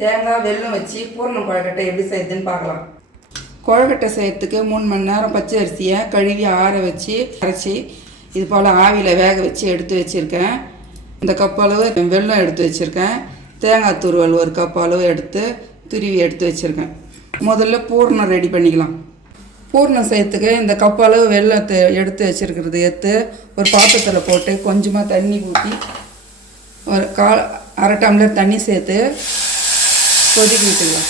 தேங்காய் வெல்லம் வச்சு பூரணம் கொழுக்கட்டை எப்படி செய்யுதுன்னு பார்க்கலாம். கொழுக்கட்டை செய்யறதுக்கு 3 மணி நேரம் பச்சை அரிசியை கழுவி ஆற வச்சு அரைச்சி இது போல் ஆவியில் வேக வச்சு எடுத்து வச்சுருக்கேன். இந்த கப் அளவு வெல்லம் எடுத்து வச்சுருக்கேன். தேங்காய் துருவல் 1 கப் அளவு எடுத்து துருவி எடுத்து வச்சுருக்கேன். முதல்ல பூரணம் ரெடி பண்ணிக்கலாம். பூரணம் செய்யறதுக்கு இந்த கப் அளவு வெல்லத்தை எடுத்து வச்சுருக்கிறது எடுத்து ஒரு பாத்திரத்தில் போட்டு கொஞ்சமாக தண்ணி ஊற்றி ஒரு அரை டம்ளர் தண்ணி சேர்த்து கொதிக்க விட்டுக்கலாம்.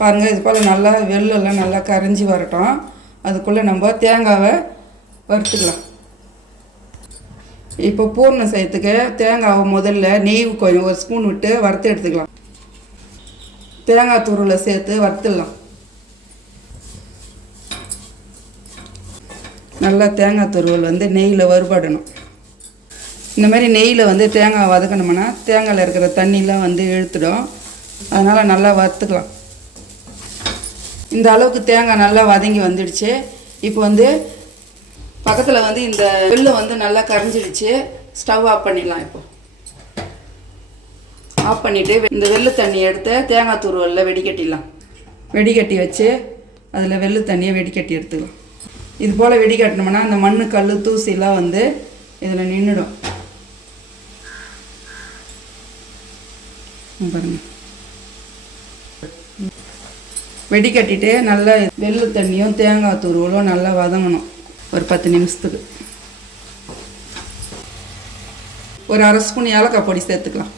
பாருங்கள், இது போல் நல்லா வெள்ளெல்லாம் நல்லா கரைஞ்சி வரட்டும். அதுக்குள்ளே நம்ம தேங்காவை வறுத்துக்கலாம். இப்போ பூரணம் செய்யறதுக்கு தேங்காவை முதல்ல நெய் கொஞ்சம் 1 ஸ்பூன் விட்டு வறுத்து எடுத்துக்கலாம். தேங்காய் துருளை சேர்த்து வறுத்துடலாம். நல்லா தேங்காய் துருவல் நெய்யில் வறுபடணும். இந்த மாதிரி நெய்யில் தேங்காய் வதக்கணும்னா தேங்காயில் இருக்கிற தண்ணிலாம் இழுத்துடும். அதனால் நல்லா வறுத்துக்கலாம். இந்த அளவுக்கு தேங்காய் நல்லா வதங்கி வந்துடுச்சு. இப்போ பக்கத்தில் இந்த வெல்லம் நல்லா கரைஞ்சிடுச்சு. ஸ்டவ் ஆஃப் பண்ணிடலாம். இப்போ ஆஃப் பண்ணிவிட்டு இந்த வெள்ளை தண்ணி எடுத்து தேங்காய் துருவலில் வெடிக்கட்டிடலாம். வெடிக்கட்டி வச்சு அதில் வெள்ளை தண்ணியை வெடிக்கட்டி எடுத்துக்கலாம். இது போல் வெடிக்கட்டினோம்னா அந்த மண் கல் தூசிலாம் இதில் நின்றுடும். பாருங்கள், வெடிக்கட்டிட்டு நல்லா வெள்ளை தண்ணியும் தேங்காய் துருவலும் நல்லா வதங்கணும். ஒரு 10 நிமிஷத்துக்கு ஒரு அரை ஸ்பூன் ஏலக்காய் பொடி சேர்த்துக்கலாம்.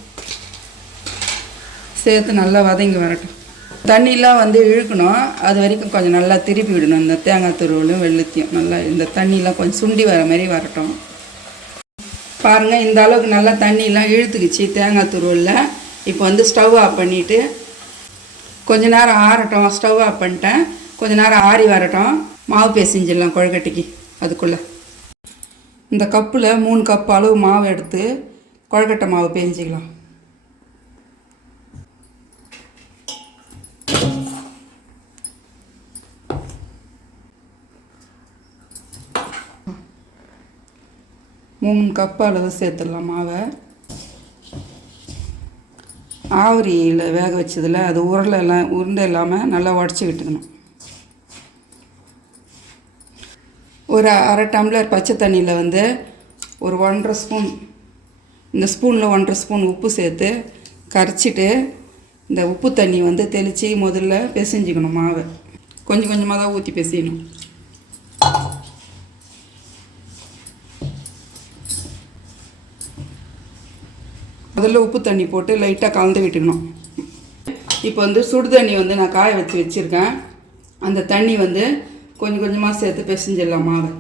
சேர்த்து நல்லா வதங்கி வரட்டும். தண்ணிலாம் இழுக்கணும். அது வரைக்கும் கொஞ்சம் நல்லா திருப்பி விடணும். இந்த தேங்காய் துருவலும் வெள்ளத்தையும் நல்லா இந்த தண்ணிலாம் கொஞ்சம் சுண்டி வர மாதிரி வரட்டும். பாருங்கள், இந்த அளவுக்கு நல்லா தண்ணிலாம் இழுத்துக்குச்சு தேங்காய் துருவலில். இப்போ ஸ்டவ் ஆஃப் பண்ணிவிட்டு கொஞ்ச நேரம் ஆறட்டும். ஸ்டவ் ஆஃப் பண்ணிட்டேன். கொஞ்ச நேரம் ஆறி வரட்டும். மாவு பேசிஞ்சிடலாம் கொழுக்கட்டைக்கு. அதுக்குள்ளே இந்த கப்பில் 3 கப் அளவு மாவு எடுத்து கொழுக்கட்டை மாவு பேஞ்சிக்கலாம். மூணு கப் அளவு சேர்த்துடலாம் மாவை. ஆவரியில் வேக வச்சதில் அது உருண்டை இல்லாமல் நல்லா உடச்சி விட்டுக்கணும். ஒரு அரை டம்ளர் பச்சை தண்ணியில் ஒரு 1.5 ஸ்பூன், இந்த ஸ்பூனில் 1.5 ஸ்பூன் உப்பு சேர்த்து கரைச்சிட்டு இந்த உப்பு தண்ணி தெளித்து முதல்ல பிசைஞ்சிக்கணும். மாவை கொஞ்சம் கொஞ்சமாக தான் ஊற்றி பிசையணும். முதல்ல உப்பு தண்ணி போட்டு லைட்டாக கலந்து விட்டுக்கணும். இப்போ சுடு தண்ணி நான் காய வச்சுருக்கேன். அந்த தண்ணி கொஞ்சம் கொஞ்சமாக சேர்த்து பிசைஞ்சிடலாம் மாவை.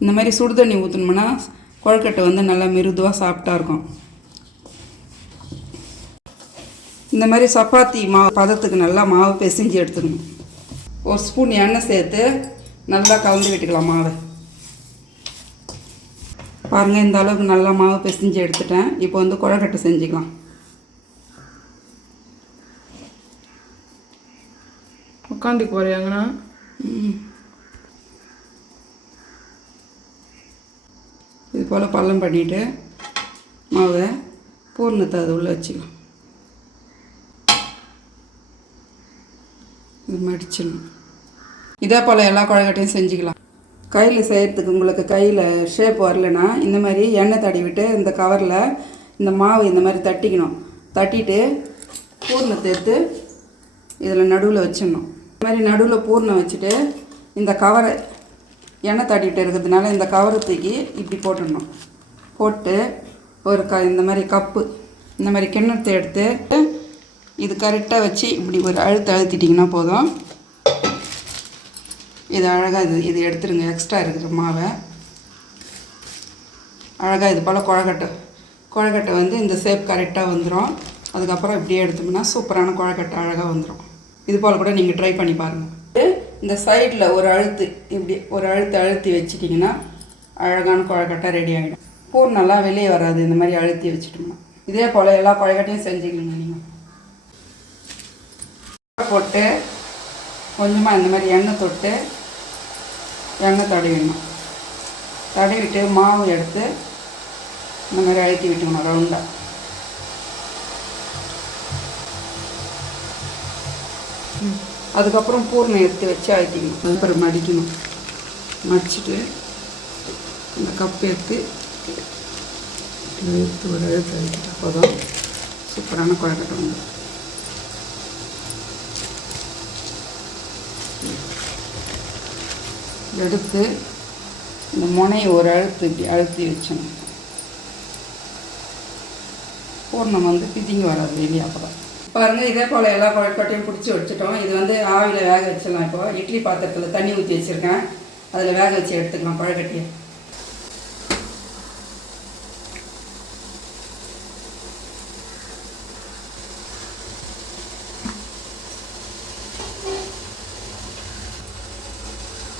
இந்த மாதிரி சுடு தண்ணி ஊற்றணும்னா கொழுக்கட்டை நல்லா மிருதுவாக சாஃப்டாக இருக்கும். இந்த மாதிரி சப்பாத்தி மாவு பதத்துக்கு நல்லா மாவு பிசைஞ்சு எடுத்துக்கணும். 1 ஸ்பூன் எண்ணெய் சேர்த்து நல்லா கலந்து விட்டுக்கலாம் மாவை. பாருங்கள், இந்த அளவுக்கு நல்லா மாவு பிசைஞ்சு எடுத்துட்டேன். இப்போ கொழுக்கட்டை செஞ்சுக்கலாம். உட்காந்து போறியாங்கண்ணா? இது போல் பள்ளம் பண்ணிவிட்டு மாவை பூர்ணத்தை அது உள்ளே வச்சுக்கலாம். இது மடிச்சிடணும். இதே போல் எல்லா கொழுக்கட்டையும் செஞ்சுக்கலாம். கையில் செய்கிறதுக்கு உங்களுக்கு கையில் ஷேப் வரலைன்னா இந்த மாதிரி எண்ணெய் தடவிட்டு இந்த கவரில் இந்த மாவு இந்த மாதிரி தட்டிக்கணும். தட்டிட்டு பூர்ணத்தை எடுத்து இதில் நடுவில் வச்சிடணும். இந்த மாதிரி நடுவில் பூர்ணம் வச்சுட்டு இந்த கவரை எண்ணெய் தட்டிகிட்டு இருக்கிறதுனால இந்த கவரை தூக்கி இப்படி போட்டுடணும். போட்டு ஒரு இந்த மாதிரி கப்பு இந்த மாதிரி கிண்ணத்தை எடுத்து இது கரெக்டாக வச்சு இப்படி ஒரு அழுத்திட்டிங்கன்னா போதும். இது அழகாக இது எடுத்துருங்க. எக்ஸ்ட்ரா இருக்கிற மாவை அழகாக இது போல் கொழுக்கட்டை இந்த ஷேப் கரெக்டாக வந்துடும். அதுக்கப்புறம் இப்படியே எடுத்தோம்னா சூப்பரான கொழுக்கட்டை அழகாக வந்துடும். இது போல் கூட நீங்கள் ட்ரை பண்ணி பாருங்கள். இந்த சைடில் ஒரு இப்படி ஒரு அழுத்தி வச்சிட்டிங்கன்னா அழகான கொழுக்கட்டை ரெடி ஆகிடும். பூர்ணெல்லாம் வெளியே வராது இந்த மாதிரி அழுத்தி வச்சுட்டோம்னா. இதே போல் எல்லா கொழுக்கட்டையும் செஞ்சுக்கணுங்க. நீங்கள் போட்டு கொஞ்சமாக இந்த மாதிரி எண்ணெய் தொட்டு எண்ணெய் தடவிடணும். தடவிட்டு மாவு எடுத்து இந்த மாதிரி அழுத்தி விட்டுக்கணும் ரவுண்டாக. அதுக்கப்புறம் பூர்ணம் எடுத்து வச்சு அழுத்திக்கணும். அப்புறம் மடிக்கணும். மடிச்சுட்டு இந்த கப் எடுத்து ஒரு அழுத்து அழுத்திட்டு அப்போதான் சூப்பரான கொழுக்கட்டை வந்து. எடுத்து இந்த முனையை ஒரு அழுத்து இப்படி அழுத்தி வச்சணும். பூர்ணம் வந்து பிதிங்கி வராது வெளியே. அப்போ தான் பாருங்கள், இதே போல் எல்லா கொழுக்கட்டையும் பிடிச்சி வச்சுட்டோம். இது வந்து ஆவியில் வேக வச்சிடலாம். இப்போ இட்லி பாத்திரத்தில் தண்ணி ஊற்றி வச்சுருக்கேன், அதில் வேக வச்சு எடுத்துக்கலாம் கொழுக்கட்டையை.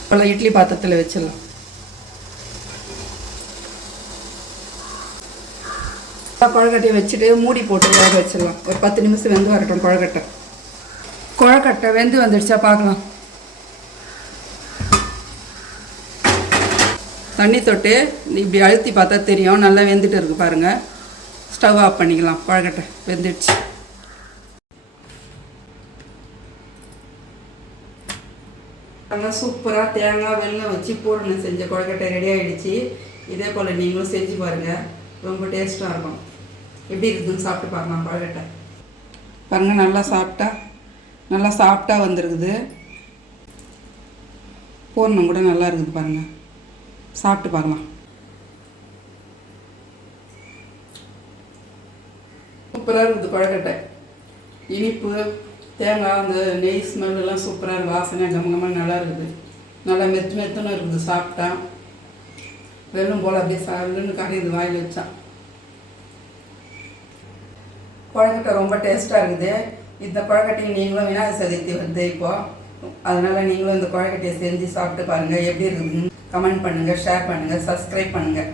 இப்போ இட்லி பாத்திரத்தில் வச்சிடலாம். கொழுக்கட்டையை வச்சுட்டு மூடி போட்டு வேக வச்சிடலாம். ஒரு 10 நிமிஷம் வெந்து வரட்டும். கொழுக்கட்டை வெந்து வந்துடுச்சா பார்க்கலாம். தண்ணி தொட்டு இப்படி அழுத்தி பார்த்தா தெரியும், நல்லா வெந்துட்டு இருக்கு பாருங்கள். ஸ்டவ் ஆஃப் பண்ணிக்கலாம். கொழுக்கட்டை வெந்துடுச்சு. சூப்பராக தேங்காய் வெல்லம் வச்சு பூரணம் செஞ்ச கொழுக்கட்டை ரெடி ஆகிடுச்சு. இதே போல் நீங்களும் செஞ்சு பாருங்கள், ரொம்ப டேஸ்ட்டாக இருக்கும். எப்படி இருக்குதுன்னு சாப்பிட்டு பார்க்கலாம். கொழுக்கட்டை பாருங்கள், நல்லா சாப்பிட்டா வந்துருக்குது. பூரணம் கூட நல்லா இருக்குது பாருங்கள். சாப்பிட்டு பார்க்கலாம். சூப்பராக இருக்குது கொழுக்கட்டை. இனிப்பு தேங்காய் அந்த நெய் ஸ்மெல்லாம் சூப்பராக இருக்குது. வாசனை கமகமாக நல்லா இருக்குது. நல்லா மெத்துன்னு இருக்குது. சாப்பிட்டா வெல்லம் போல் அப்படியே சாப்பிடுன்னு கரையுது வாயில் வச்சா. கொழுக்கட்டை ரொம்ப டேஸ்ட்டாக இருக்குது. இந்த கொழுக்கட்டையை நீங்களும் விநாயகர் சதுர்த்தி வருது இப்போது, அதனால் நீங்களும் இந்த கொழுக்கட்டையை செஞ்சு சாப்பிட்டு பாருங்கள். எப்படி இருக்குதுன்னு கமெண்ட் பண்ணுங்கள், ஷேர் பண்ணுங்கள், சப்ஸ்கிரைப் பண்ணுங்கள்.